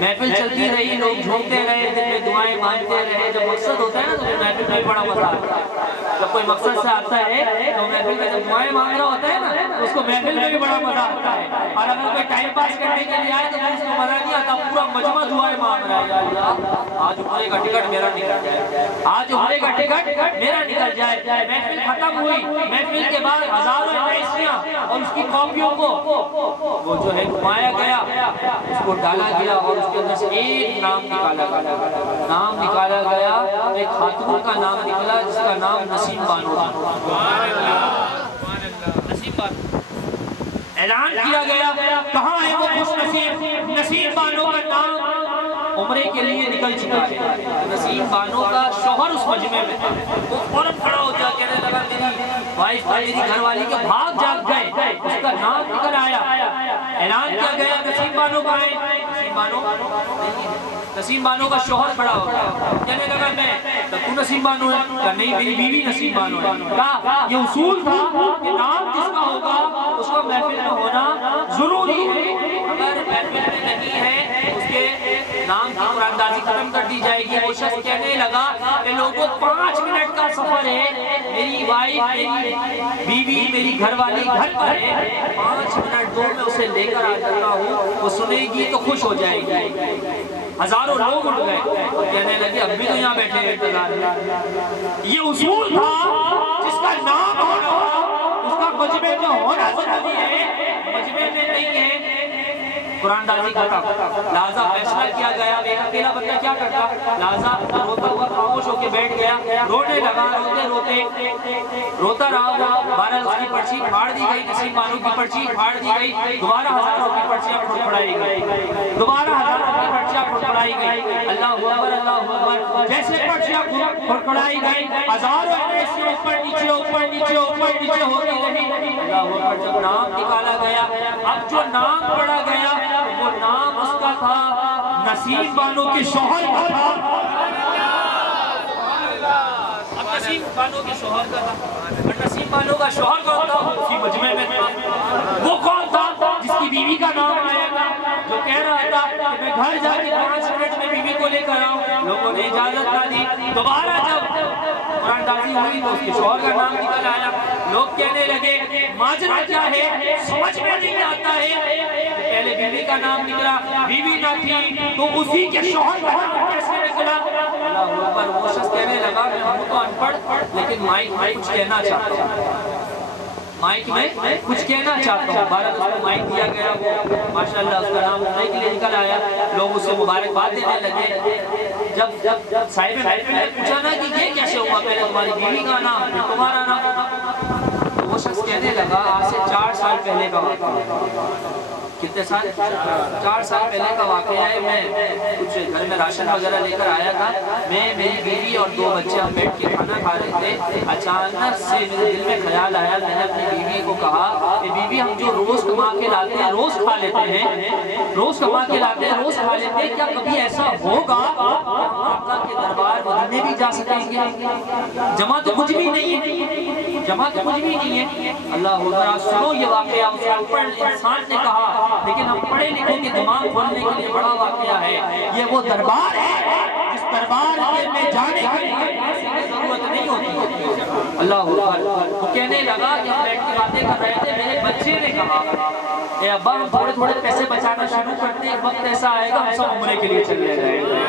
محفل چلتی رہی، لوگ جھومتے رہے، دل میں دعائیں مانگتے رہے۔ جب مقصد ہوتا ہے نا تو محفل میں بڑا مزہ آتا ہے۔ جب کوئی مقصد سے آتا ہے تو محفل میں جب دعائیں مانگ رہا ہوتا ہے نا، اس کو محفل میں بھی بڑا مزہ آتا ہے۔ اور اگر کوئی ٹائم پاس کرنے کے لیے آئے تو اس کو مزہ نہیں آتا، پورا مجمع دعائیں مانگ رہا ہے، یا اللہ آج عمرے کا ٹکٹ میرا نکل جائے، آج عمرے کا ٹکٹ میرا نکل جائے۔ محفل ختم ہوئی، محفل کے بعد ہزاروں پیسیاں اور اس کی کاپیوں کو وہ جو ہے گھمایا گیا، اس کو ڈالا گیا اور اس کے اندر سے ایک نام نکالا گیا۔ نام نکالا گیا، ایک خاتون کا نام نکلا جس کا نام نسیم بانو تھا۔ نسیم بانو اعلان کیا گیا، کہاں ہے وہ خوش نصیب؟ نسیم بانو کا نام عمرے کے لیے نکل چکا ہے۔ نسیم بانو کا شوہر اس مجمع میں تھا، وہ فوراً کھڑا ہو گیا، کہنے لگا میری وائف میری گھر والی کے بھاگ جاگ گئے، اس کا نام نکل آیا۔ اعلان کیا گیا نسیم بانو کا ہے، نسیم بانو نسیم بانو کا شوہر کھڑا ہو گیا، کہنے لگا میں تو نسیم بانو ہے، کہا نہیں میری بیوی نسیم بانو ہے۔ کہا یہ اصول تھا کہ نام جس کا ہوگا اس کو محفل میں ہونا ضروری ہے، اگر محفل میں نہیں ہے اس کے نام کی قرآن اندازی ختم کر دی جائے گی۔ وہ شخص کہنے لگا کہ لوگوں 5 منٹ کا سفر ہے، میری وائف میری بیوی میری گھر والی گھر پر ہے، 5 منٹ دو میں اسے لے کر آ جاتا ہوں، وہ سنے گی تو خوش ہو جائے گی۔ ہزاروں لوگ اٹھ گئے اور کہنے لگے اب بھی تو یہاں بیٹھے ہوئے انتظار ہے۔ یہ اصول تھا جس کا نام ہونا اس کا مجمع میں ہونا ضروری ہے، مجمع میں نہیں ہے قرآن دازی ختم۔ لہذا فیصلہ کیا گیا، ایک اکیلا بندہ کیا کرتا، لہذا روتا ہوا خاموش ہو کے بیٹھ گیا، رونے لگا، روتا رہا۔ بہرحال اس کی پرچی پھاڑ دی گئی، نسیم بانو کی پرچی پھاڑ دی گئی، دوبارہ ہزاروں کی پرچیاں پھڑپڑائی گئی، دوبارہ ہزاروں کی پرچیاں پھڑپڑائی گئی۔ اللہ اکبر اللہ اکبر، جیسے پرچیاں پھڑپڑائی گئی ہزاروں ایسے اوپر نیچے اوپر نیچے اوپر نیچے ہوتی رہی۔ اللہ اکبر، جب نام نکالا گیا، اب جو نام پڑا گیا وہ نام اس کا تھا نسیم بانو کے شوہر کا تھا۔ اب نسیم بانو کے شوہر کا تھا، اور نسیم بانو کا شوہر کون تھا؟ اسی مجمع میں تھا۔ وہ کون تھا؟ جس کی بیوی کا نام آیا تھا، جو کہہ رہا تھا کہ میں گھر جا کے 5 منٹ میں بیوی کو لے کر آؤں۔ لوگوں نے اجازت نہ دی، دوبارہ جب قرآن دازی ہوئی تو اس کے شوہر کا نام نکل آیا۔ لوگ کہنے لگے ماجرا کیا ہے، سمجھ میں نہیں آتا ہے، پہلے بیوی کا نام نکلا، بیوی نہ تھی تو اسی کے شوہر کا نام کیسے نکلا؟ اللہ اکبر، وہ شخص کہنے لگا میں ہوں تو ان پڑھ لیکن مائک میں کچھ کہنا چاہتا ہوں۔ مائک میں کچھ کہنا چاہتا ہوں. بارہ اس کو مائک دیا گیا, وہ ماشاءاللہ اس کا نام اٹھانے کے لیے نکل آیا, لوگ اسے مبارکباد دینے لگے. جب صاحب محفل نے پوچھا نا کہ یہ کیسے ہوا, پہلے تمہاری بیوی کا نام پھر تمہارا نام, وہ شخص کہنے لگا آج سے 4 سال پہلے کا واقعہ ہے. کتنے سال؟ 4 سال پہلے کا واقعہ ہے. میں کچھ گھر میں راشن وغیرہ لے کر آیا تھا, میں, میری بیوی اور 2 بچے ہم بیٹھ کے کھانا کھا رہے تھے. اچانک سے میرے دل میں خیال آیا, میں نے اپنی بیوی کو کہا کہ بیوی ہم جو روز کما کے لاتے ہیں روز کھا لیتے ہیں, روز کما کے لاتے ہیں روز کھا لیتے ہیں, کیا کبھی ایسا ہوگا آقا کے دربار مدینے بھی جا سکیں گے؟ جمع تو کچھ بھی نہیں ہے, جمع تو کچھ بھی نہیں ہے. اللہ اکبر. سنو یہ واقعہ, اس اوپر انسان نے کہا, لیکن ہم پڑھے لکھوں کے دماغ کھولنے کے لیے بڑا واقعہ ہے. یہ وہ دربار ہے جس دربار میں جانے کے لیے پیسے کی ضرورت نہیں ہوتی. اللہ اکبر. وہ کہنے لگا کہ ہم بیٹھ کے باتیں کر رہے تھے, میرے بچے نے کہا اے ابا ہم تھوڑے تھوڑے پیسے بچانا شروع کرتے ہیں, ایک وقت ایسا آئے گا ہم سب عمرے کے لیے چلے جائیں گے.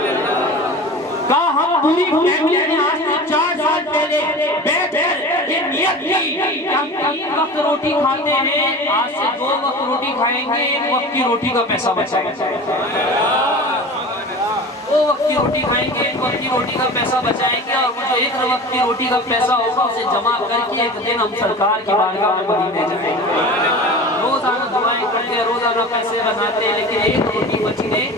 کہا ہم پوری فیملی نے آج سے 4 سال پہلے بیٹھ کر یہ نیت کی کہ ہم 3 وقت روٹی کھاتے ہیں, آج سے 2 وقت روٹی کھائیں گے, 1 وقت کی روٹی کا پیسہ بچائیں گے. 2 وقت کی روٹی کھائیں گے, 1 وقت کی روٹی کا پیسہ بچائیں گے, اور وہ جو 1 وقت کی روٹی کا پیسہ ہوگا اسے جمع کر کے ایک دن ہم سرکار کی بارگاہ میں مدینے جائیں گے. روزانہ دعائیں کرتے ہیں, روزانہ پیسے بناتے ہیں, لیکن 1 روٹی بچنے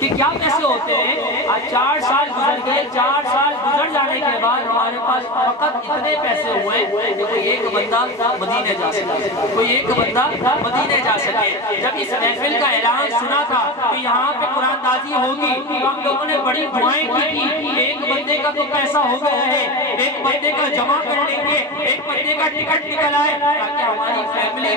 کہ کیا پیسے ہوتے ہیں. آج 4 سال گزر گئے, 4 سال گزر جانے کے بعد ہمارے پاس فقط اتنے پیسے ہوئے کہ کوئی ایک بندہ مدینے جا سکے, کوئی ایک بندہ مدینے جا سکے. جب اس محفل کا اعلان سنا تھا کہ یہاں پہ قرآن دازی ہوگی, ہم لوگوں نے بڑی دعائیں کی تھی کہ ایک بندے کا تو پیسہ ہو گیا ہے, ایک بندے کا جمع کر لیں گے, ایک بندے کا ٹکٹ نکل آئے, تاکہ ہماری فیملی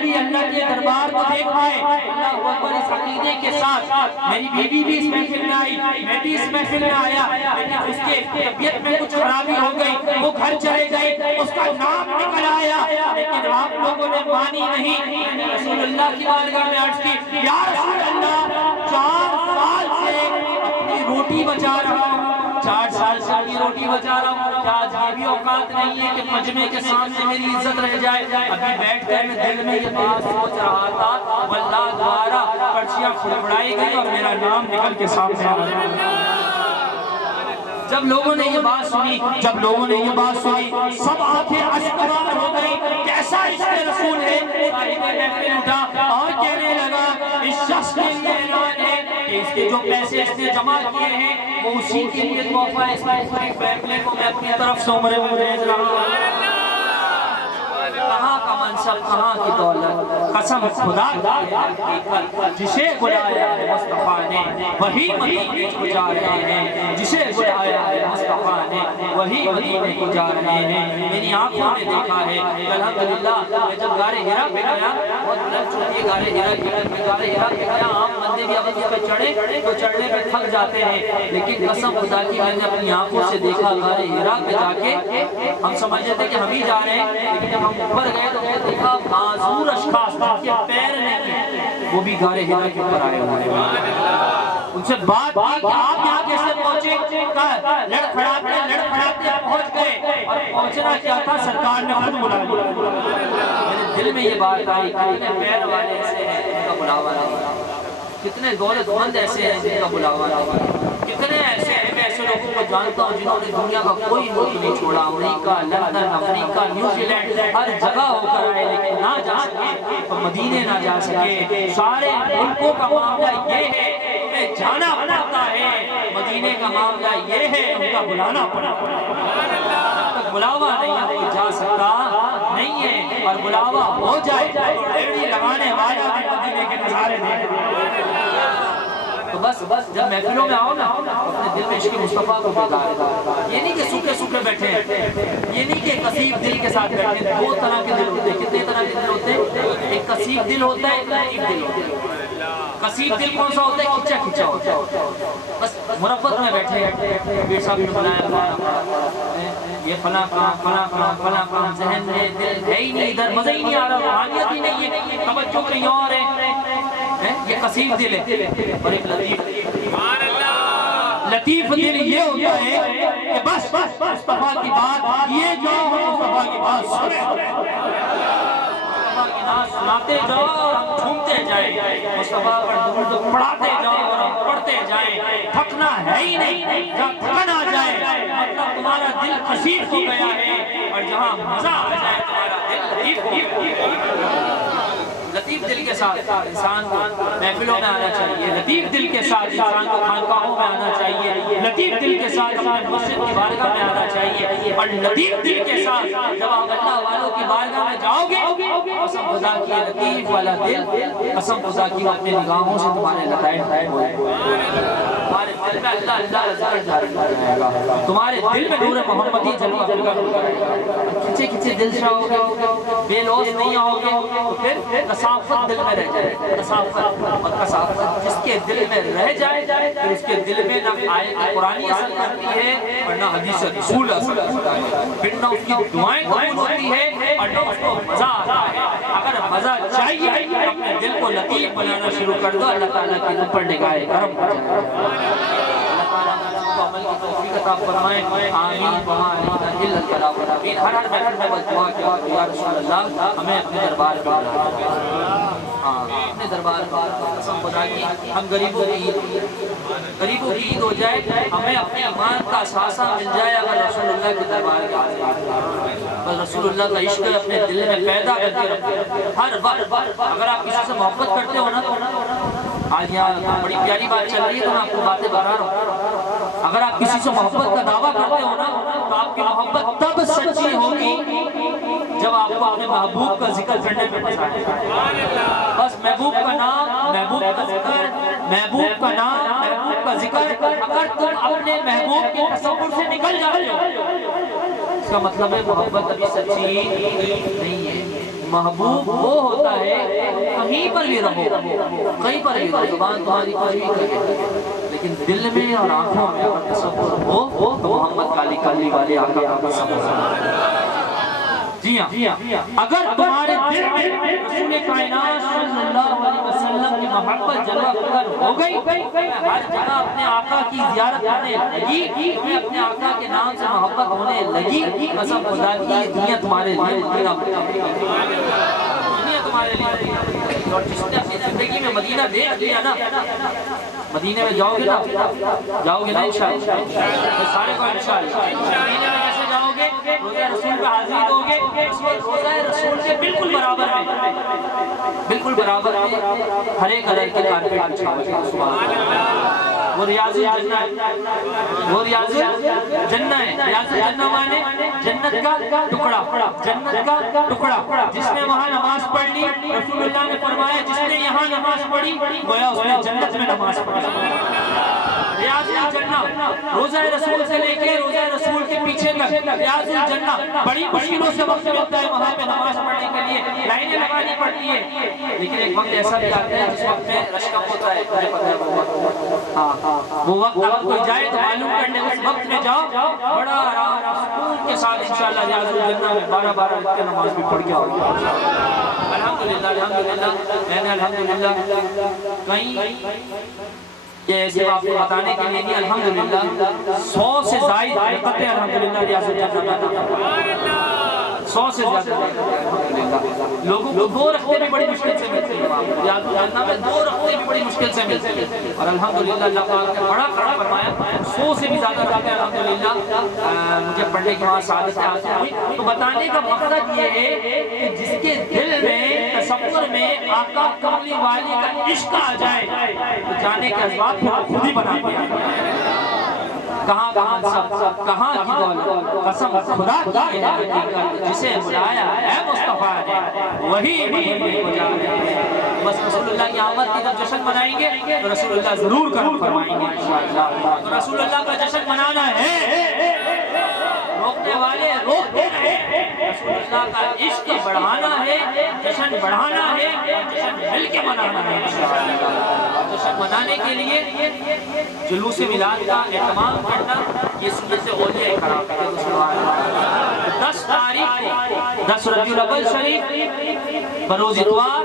بھی اللہ کے دربار کو دیکھ پائے. اللہ اکبر. اس عقیدے کے ساتھ میری بیوی بھی اس محفل میں آئی, میں بھی اس محفل میں آیا, لیکن اس کے طبیعت میں کچھ خرابی ہو گئی, وہ گھر چلے گئی, اس کا نام نکل آیا, لیکن آپ لوگوں نے مانی نہیں. رسول اللہ کی بارگاہ میں عرض کی, یا رسول اللہ 4 سال سے اپنی روٹی بچا رہا ہوں, 4 سال سے اپنی روٹی بچا رہا ہوں, کیا آج یہ بھی اوقات نہیں ہے کہ مجمع کے سامنے میری عزت رہ جائے؟ ابھی بیٹھ کر میں دل میں یہ بات سوچ رہا تھا, واللہ دوبارہ پرچیاں پھڑپڑائی گئی اور میرا نام نکل کے سامنے آ گیا. جب لوگوں نے یہ بات سنی, سب آنکھیں اشکبار ہو گئی, کیسا عشق رسول ہے. صاحب محفل اٹھا اور کہنے لگا, اس شخص کے لیے اعلان ہے کہ اس کے جو پیسے اس نے جمع کیے ہیں وہ اسی کے لیے تحفہ, اس پوری فیملی کو میں اپنی طرف سے عمرے میں بھیج رہا ہوں. کہاں کا منصب, کہاں کی دولت, قسم خدا کی جسے بلایا ہے مصطفیٰ نے وہی مدینے کو جا رہے ہیں, جسے بلایا ہے مصطفیٰ نے وہی مدینے کو جا رہے ہیں. میری آنکھوں نے دیکھا ہے الحمدللہ. میں جب غار حرا پہ گیا, بہت بلند چوٹی غار حرا کی, میں غار حرا پہ گیا, عام بندے بھی اگر اس پہ چڑھے تو چڑھنے پہ تھک جاتے ہیں, لیکن قسم خدا کی میں نے اپنی آنکھوں سے دیکھا غار حرا پہ جا کے. ہم سمجھتے تھے کہ ہم ہی جا رہے ہیں, لیکن جب ہم اوپر گئے تو میں دیکھا معذور اشخاص جن کے پیر نہیں, وہ بھی غار حرا کے اوپر آئے ہوئے ہیں. ان سے بات کی کہ آپ یہاں کیسے پہنچے, لڑکھڑاتے پہنچ گئے, اور پہنچنا کیا تھا سرکار نے خود بلا لیا. میرے دل میں یہ بات آئی, کتنے پیر والے ایسے ہیں جن کا بلاوا نہیں, کتنے دولت مند ایسے ہیں جن کا بلاوا نہیں, کتنے ایسے ہیں. میں ایسے لوگوں کو جانتا ہوں جنہوں نے دنیا کا کوئی ملک نہیں چھوڑا, امریکہ, لندن, افریقہ, نیوزی لینڈ, ہر جگہ ہو کر آئے, لیکن نہ جا سکے تو مدینے نہ جا سکے. سارے ملکوں کا معاملہ یہ ہے انہیں جانا پڑتا ہے, مدینے کا معاملہ یہ ہے ان کا بلانا پڑتا ہے. جب تک بلاوا نہیں ہے کوئی جا سکتا نہیں ہے, اور بلاوا ہو جائے تو ریڑھی لگانے والا بھی مدینے کے نظارے دیکھے. تو بس جب محفلوں میں آؤ نا, اپنے دل میں عشق مصطفیٰ کو بیدار کرو. یہ نہیں کہ سوکھے بیٹھے ہیں, یہ نہیں کہ کثیف دل کے ساتھ بیٹھے ہیں. 2 طرح کے دل ہوتے ہیں. کتنے طرح کے دل ہوتے ہیں؟ ایک کثیف دل ہوتا ہے, ایک لطیف دل ہوتا ہے. کثیف دل کون سا ہوتا ہے؟ کھچا ہوتا ہے, بس مرفت میں بیٹھے ہیں, بے صاحب نے بنایا یہ فلاں کام, ذہن میں دل ہے ہی نہیں, ادھر مزہ ہی نہیں آ رہا, روحانیت ہی نہیں ہے, توجہ کہیں اور ہے. یہ کثیف دل ہے. اور ایک لطیف دل یہ ہوتا ہے کہ بس مصطفیٰ کی بات, یہ جو مصطفیٰ کی بات سنیں، مصطفیٰ کی نعت سناتے جاؤ اور ہم جھومتے جائیں، مصطفیٰ پر درود پڑھاتے جاؤ اور ہم پڑھتے جائیں، تھکنا ہے ہی نہیں، جہاں تھکن آ جائے مطلب تمہارا دل خشیع ہو گیا ہے، اور جہاں مزہ آ جائے تمہارا دل لطیف ہو گیا ہے۔ لطیف دل کے ساتھ انسان کو محفلوں میں آنا چاہیے، لطیف دل کے ساتھ انسان کو خانقاہوں میں آنا چاہیے، لطیف دل کے ساتھ اپنے مسجد کی بارگاہ میں آنا چاہیے، اور لطیف دل کے ساتھ جب آپ اللہ والوں کی بارگاہ میں جاؤ گے، قسم خدا کی لطیف والا دل، قسم خدا کی اپنے نگاہوں سے تمہارے لطائف ہو جائے گا، تمہارے دل میں اللہ اللہ جاری ہو جائے گا، تمہارے دل میں نور محمدی جلوہ افروز ہو جائے گا۔ کھچے کھچے دل سے آؤ گے، بے لوث نہیں آؤ گے تو پھر کثافت دل میں رہ جائے، کثافت اور کثافت جس کے دل میں رہ جائے پھر اس کے دل میں نہ آیت قرآنی اثر کرتی ہے اور نہ حدیث رسول اثر کرتا ہے، پھر نہ اس کی دعائیں قبول ہوتی ہے اور نہ اس کو مزہ آتا ہے۔ اگر مزہ چاہیے تو اپنے دل کو لطیف بنانا شروع کر دو، اللہ تعالیٰ کی اوپر نگاہ کرم ہو جائے گا۔ اللہ تعالیٰ عمل کی توفیق عطا فرمائے، آمین وما علینا الا البلاغ المبین۔ ہر محفل میں بس دعا کیا یا رسول اللہ ہمیں اپنے دربار میں بلا، اپنے دربار میں قسم خدا کی ہم غریبوں کی عید ہو جائے، ہمیں اپنے ایمان کا احساسہ مل جائے اگر رسول اللہ کے دربار میں آ جائے، بس رسول اللہ کا عشق اپنے دل میں پیدا کر کے رکھے ہر وقت۔ اگر آپ کسی سے محبت کرتے ہو نا، آج یہاں بڑی پیاری بات چل رہی ہے تو میں آپ کو باتیں بتا رہا ہوں، اگر آپ کسی سے محبت کا دعویٰ کرتے ہو نا تو آپ کی محبت تب سچی ہوگی جب آپ کو اپنے محبوب کا ذکر کرنے پہ مزہ آئے، بس محبوب کا نام، محبوب کا ذکر، محبوب کا نام، محبوب کا ذکر، اگر تم اپنے محبوب کے تصور سے نکل جاتے ہو اس کا مطلب ہے محبت ابھی سچی نہیں ہے۔ محبوب وہ ہوتا ہے کہیں پر بھی رہو، کہیں پر بھی رہو، زبان تمہاری کچھ بھی کہے لیکن دل میں اور آنکھوں میں اگر تصور ہو تو محمد کالی کالی والے آقا کا تصور ہے۔ جی ہاں، اگر تمہارے دل میں رسول کائنات صلی اللہ علیہ وسلم کی محبت جلوہ افروز ہو گئی، ہر جگہ اپنے آقا کی زیارت ہونے لگی، تمہیں اپنے آقا کے نام سے محبت ہونے لگی، قسم خدا کی یہ دنیا تمہارے لیے مدینہ بن جائے گی، دنیا تمہارے لیے۔ اور جس نے اپنی زندگی میں مدینہ دیکھ لیا نا، مدینے میں جاؤ گے نا انشاءاللہ، سارے کو انشاءاللہ مدینے میں کیسے جاؤ گے؟ روزہ رسول پہ حاضری دو گے، روزہ رسول کے بالکل برابر میں ہرے کلر کے کارپیٹ بچھا ہوئے، وہ ریاض الجنہ ہے، وہ ریاض الجنہ ہے۔ ریاض الجنہ مانے جنت کا ٹکڑا، جنت کا ٹکڑا، جس نے وہاں نماز پڑھ لی، رسول اللہ نے فرمایا جس نے یہاں نماز پڑھی گویا اس نے جنت میں نماز پڑھی۔ ریاض الجنہ روزہ رسول سے لے کے روزہ رسول کے پیچھے تک ریاض الجنہ، بڑی مشکلوں سے وقت ملتا ہے وہاں پہ نماز پڑھنے کے لیے، لائنیں لگانی پڑتی ہیں، لیکن ایک وقت ایسا بھی آتا ہے جس وقت میں رش کم ہوتا ہے، مجھے پتہ ہے وہ وقت، وہ وقت اگر کوئی جائے تو معلوم کرنے اس وقت میں جاؤ، بڑا آرام سکون کے ساتھ انشاءاللہ ریاض الجنہ میں 12 رکعت کی نماز بھی پڑھ کے آؤ گے۔ الحمدللہ میں نے الحمدللہ کہیں یہ ایسے آپ کو بتانے کے لیے نہیں، الحمدللہ 100 سے زائد رکعتیں الحمدللہ ریاض الجنہ میں 100 سے زیادہ لوگوں کو 2 رکعتیں بھی بڑی مشکل سے ملتی ہیں، ریاض الجنہ میں 2 رکعتیں بھی بڑی مشکل سے ملتی ہیں، اور الحمدللہ اللہ پاک نے بڑا کرم فرمایا، 100 سے بھی زیادہ رکعتیں الحمدللہ مجھے پڑھنے کی وہاں سعادت حاصل ہوئی۔ تو بتانے کا مقصد یہ ہے کہ جس کے دل میں تصور میں آقا کملی والے کا عشق آ جائے تو جانے کے اسباب خود ہی بنا دیا، کہاں کہاں سب کہاں کی دولت، قسم خدا کی ہے حقیقت، جسے بلایا ہے مصطفیٰ نے وہی مدینے کو جا رہے ہیں۔ بس رسول اللہ کی آمد کی جب جشن منائیں گے تو رسول اللہ ضرور کرم فرمائیں گے انشاءاللہ۔ تو رسول اللہ کا جشن منانا ہے، روکنے والے روکتے رہے، رسول اللہ کا عشق بڑھانا ہے، جشن بڑھانا ہے، جشن مل کے منانا ہے انشاءاللہ۔ جشن منانے کے لیے جلوس میلاد کا اہتمام کرنا یہ سنت اولیاء کرام ہے۔ 10 تاریخ کو 10 ربیع الاول شریف بروز اتوار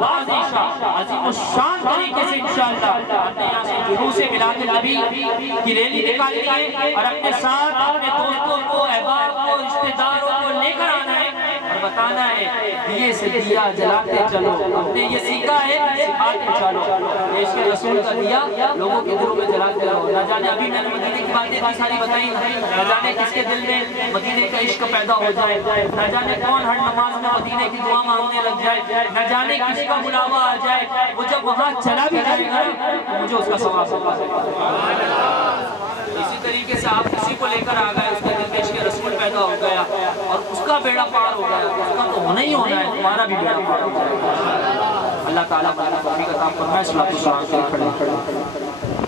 بعد عشاء عظیم الشان طریقے سے انشاءاللہ اپنے یہاں سے جلوس میلاد النبی کی ریلی نکالیں گے اور اپنے ساتھ اپنے دوستوں کو، احباب کو، رشتہ داروں کو لے کر دیے سے دیا جلاتے چلو، اپنے یہ سیکھا ہے سکھاتے چلو، عشق رسول کا دیا لوگوں کے دلوں میں جلاتے رہو۔ نہ جانے ابھی میں نے مدینے کی باتیں اتنی ساری بتائی، نہ جانے کس کے دل میں مدینے کا عشق پیدا ہو جائے، نہ جانے کون ہر نماز میں مدینے کی دعا مانگنے لگ جائے، نہ جانے کس کا بلاوا آ جائے، وہ جب وہاں چلا بھی جائے گا تو مجھے اس کا ثواب ہوگا۔ اسی طریقے سے آپ کسی کو لے کر آ گئے، اس کے دل میں عشق رسول پیدا ہو گیا اور اس کا بیڑا پار ہو گیا، اس کا تو ہونا ہی ہونا ہے، تمہارا بھی بیڑا پار ہو جائے گا۔ اللہ تعالیٰ توفیق عطا فرمائے۔ صلوات و سلام کے لیے کھڑے